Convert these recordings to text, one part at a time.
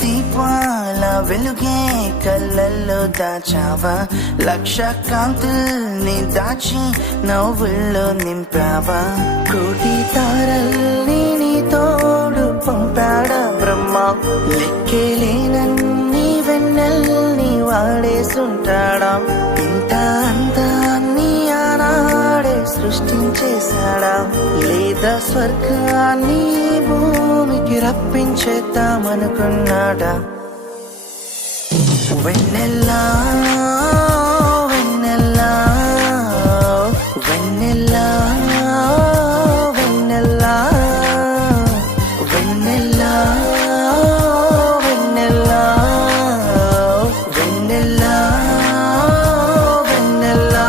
దీపాల వెలుగే కళ్ళల్లో దాచావా, లక్ష కాంతుల్ని దాచి నవ్వుల్లో నింపావా, కోటి తారల్ని నీ తోడు పంపాడా బ్రహ్మ, లెక్కేలేనన్ని వెన్నెల్ని వాడేసుంటాడా, ఇంత అందాన్ని ఆనాడే సృష్టించేశాడా, లేదా స్వర్గాన్ని భూమికి రప్పించేద్దామనుకున్నాడా. వెన్నెల్లా వెన్నెల్లా వెన్నెల్లా వెన్నెల్లా వెన్నెల్లా వెన్నెల్లా వెన్నెల్లా వెన్నెల్లా.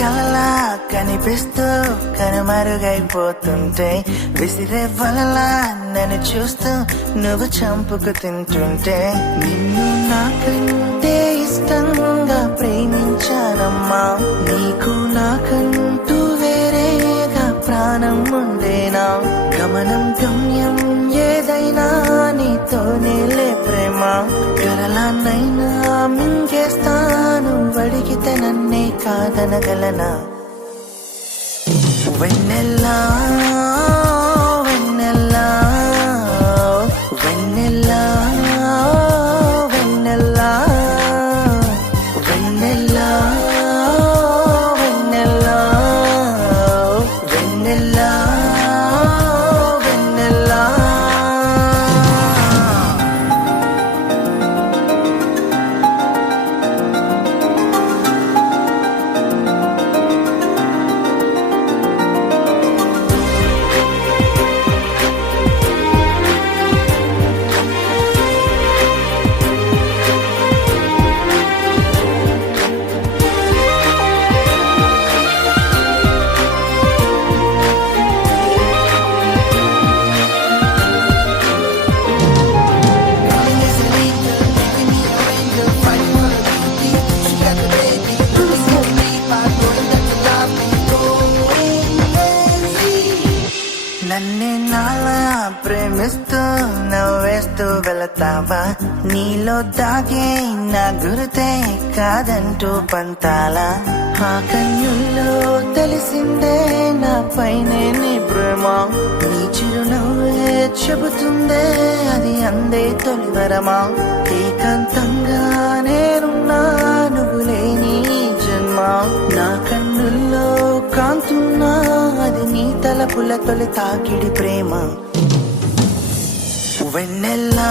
కళలా కనిపిస్తూ కనుమరుగైపోతుంటే, విసిరే వలలా నన్ను చూస్తూ నువ్వు చంపుకు తింటుంటే, నిన్ను నాకంటే ఇష్టంగా ప్రేమించానమ్మా, నీకు నాకంటూ వేరేగా ప్రాణం ఉండేనా, గమనం గమ్యం ఏదైనా నీతోనే లే ప్రేమ, కలలానైనా మింగేస్తాను అడిగితే నన్నే కాదనగలనా. వెన్నెల్లా వెన్నెల్లా వెన్నెల్లా వెన్నెల్లా వెన్నెల్లా వెన్నెల్లా వెన్నెల్లా వెన్నెల్లా. నన్నే నాలా ప్రేమిస్తూ నవ్వేస్తూ వెళతావా, నీలో దాగే నా గురితే కాదంటూ పంతాలా, ఆ కన్నుల్లో తెలిసిందే నా పైనే నీ ప్రేమ, నీ చిరునవ్వే చెబుతుందే అది అందే తొలివరమా, ఏకాంతంగా నేనున్నా నువ్వు లేని జన్మ, నా కన్నుల్లో కాంతున్నా అది నీ తలపుల తొలి తాకిడి ప్రేమ. వెన్నెల్లా